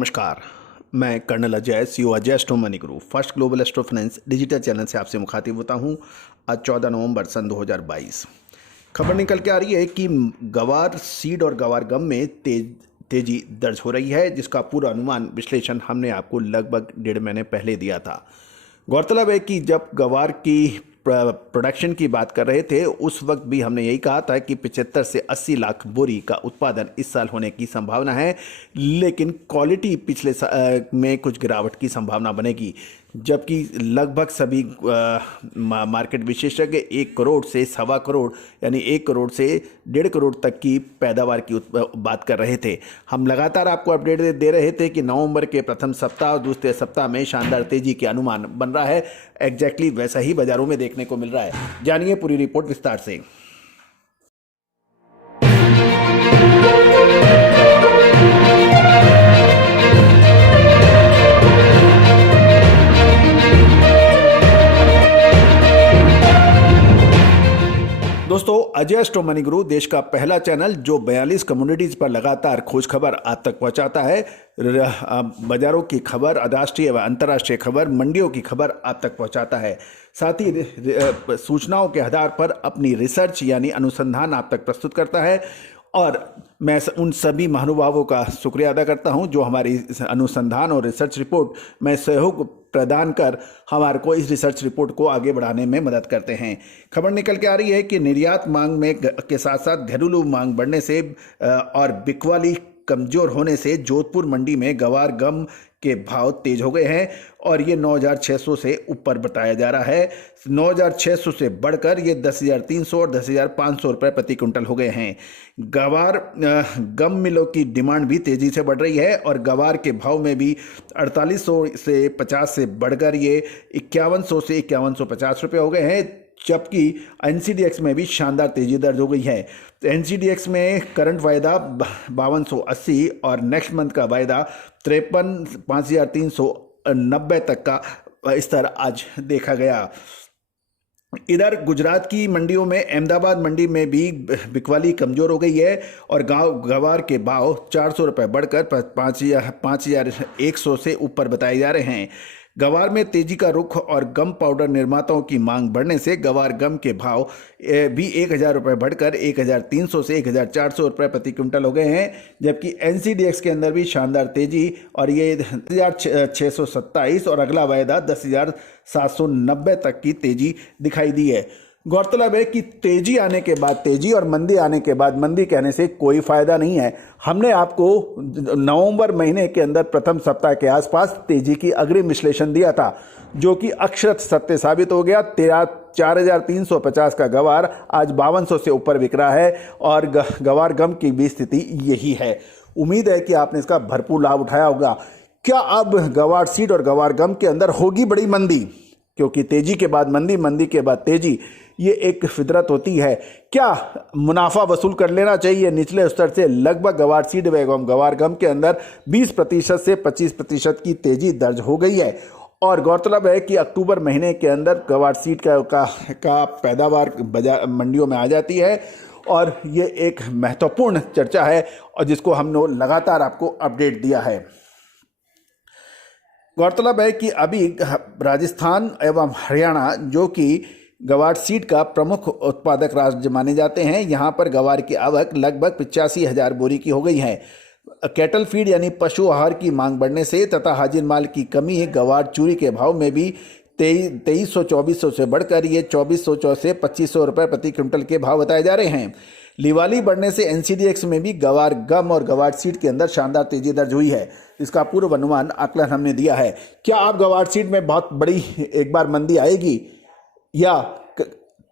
नमस्कार, मैं colonel Ajay, CEO Ajay astro money guru first global astro finance digital channel से आपसे मुखातिब होता हूं। आज 14 नवंबर सन 2022 खबर निकल के आ रही है कि गवार सीड और गवार गम में तेजी दर्ज हो रही है, जिसका पूरा अनुमान विश्लेषण हमने आपको लगभग 1.5 महीने पहले दिया था। गौरतलब है कि जब गवार की प्रोडक्शन की बात कर रहे थे उस वक्त भी हमने यही कहा था कि 75 से 80 लाख बोरी का उत्पादन इस साल होने की संभावना है, लेकिन क्वालिटी पिछले में कुछ गिरावट की संभावना बनेगी, जबकि लगभग सभी मार्केट विशेषज्ञ 1 करोड़ से 1.25 करोड़ यानी 1 करोड़ से 1.5 करोड़ तक की पैदावार की बात कर रहे थे। हम लगातार आपको अपडेट दे रहे थे कि नवंबर के प्रथम सप्ताह और दूसरे सप्ताह में शानदार तेजी के अनुमान बन रहा है। एग्जैक्टली वैसा ही बाजारों में देखने को मिल रहा है। जानिए पूरी रिपोर्ट विस्तार से। दोस्तों, अजय एस्ट्रो मनी गुरु देश का पहला चैनल जो 42 कम्युनिटीज पर लगातार खोज खबर आप तक पहुंचाता है। बाजारों की खबर, राष्ट्रीय व अंतर्राष्ट्रीय खबर, मंडियों की खबर आप तक पहुंचाता है। साथ ही सूचनाओं के आधार पर अपनी रिसर्च यानी अनुसंधान आप तक प्रस्तुत करता है। और मैं उन सभी महानुभावों का शुक्रिया अदा करता हूं जो हमारी अनुसंधान और रिसर्च रिपोर्ट में सहयोग प्रदान कर हमारे को इस रिसर्च रिपोर्ट को आगे बढ़ाने में मदद करते हैं। खबर निकल के आ रही है कि निर्यात मांग में के साथ साथ घरेलू मांग बढ़ने से और बिकवाली कमजोर होने से जोधपुर मंडी में गवार गम के भाव तेज हो गए हैं और ये 9,600 से ऊपर बताया जा रहा है। 9,600 से बढ़कर ये 10,300 और 10,500 रुपये प्रति क्विंटल हो गए हैं। गवार गम मिलों की डिमांड भी तेजी से बढ़ रही है और गवार के भाव में भी 4800 से 50 से बढ़कर ये 5100 से 5150 रुपये हो गए हैं, जबकि एनसीडीएक्स में भी शानदार तेजी दर्ज हो गई है। तो एनसीडीएक्स में करंट वायदा 5280 और नेक्स्ट मंथ का वायदा 53,390 तक का स्तर आज देखा गया। इधर गुजरात की मंडियों में अहमदाबाद मंडी में भी बिकवाली कमजोर हो गई है और गवार के भाव 400 रुपये बढ़कर 5,100 से ऊपर बताए जा रहे हैं। गवार में तेजी का रुख और गम पाउडर निर्माताओं की मांग बढ़ने से गवार गम के भाव भी 1,000 रुपये बढ़कर 1,300 से 1,400 रुपये प्रति क्विंटल हो गए हैं, जबकि एनसीडीएक्स के अंदर भी शानदार तेजी और ये 10,627 और अगला वायदा 10,790 तक की तेजी दिखाई दी है। गौरतलब है कि तेजी आने के बाद तेजी और मंदी आने के बाद मंदी कहने से कोई फायदा नहीं है। हमने आपको नवंबर महीने के अंदर प्रथम सप्ताह के आसपास तेजी की अग्रिम विश्लेषण दिया था, जो कि अक्षरशः सत्य साबित हो गया। 4,350 का गवार आज 5200 से ऊपर बिक रहा है और गवार गम की भी स्थिति यही है। उम्मीद है कि आपने इसका भरपूर लाभ उठाया होगा। क्या अब गवार सीड और गवार गम के अंदर होगी बड़ी मंदी? क्योंकि तेजी के बाद मंदी, मंदी के बाद तेजी, ये एक फितरत होती है। क्या मुनाफा वसूल कर लेना चाहिए निचले स्तर से? लगभग गवार सीड एवं गवार गम के अंदर 20% से 25% की तेजी दर्ज हो गई है। और गौरतलब है कि अक्टूबर महीने के अंदर गवार सीड का पैदावार मंडियों में आ जाती है और ये एक महत्वपूर्ण चर्चा है और जिसको हमने लगातार आपको अपडेट दिया है। गौरतलब है कि अभी राजस्थान एवं हरियाणा, जो कि गवार सीड का प्रमुख उत्पादक राज्य माने जाते हैं, यहाँ पर गवार की आवक लगभग 85,000 बोरी की हो गई है। कैटल फीड यानी पशु आहार की मांग बढ़ने से तथा हाजिर माल की कमी गवार चूरी के भाव में भी 2300-2400 से बढ़कर ये 2400 से 2500 रुपये प्रति क्विंटल के भाव बताए जा रहे हैं। लिवाली बढ़ने से एनसीडीएक्स में भी गवार गम और गवार सीड के अंदर शानदार तेजी दर्ज हुई है। इसका पूर्व अनुमान आकलन हमने दिया है। क्या आप गवार सीड में बहुत बड़ी एक बार मंदी आएगी या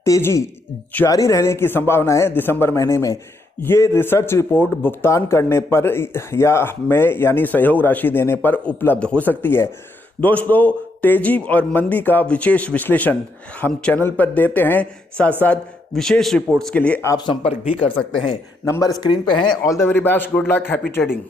तेजी जारी रहने की संभावना है दिसंबर महीने में? ये रिसर्च रिपोर्ट भुगतान करने पर यानी सहयोग राशि देने पर उपलब्ध हो सकती है। दोस्तों, तेजी और मंदी का विशेष विश्लेषण हम चैनल पर देते हैं। साथ साथ विशेष रिपोर्ट्स के लिए आप संपर्क भी कर सकते हैं। नंबर स्क्रीन पे है। All the very best, good luck, happy trading.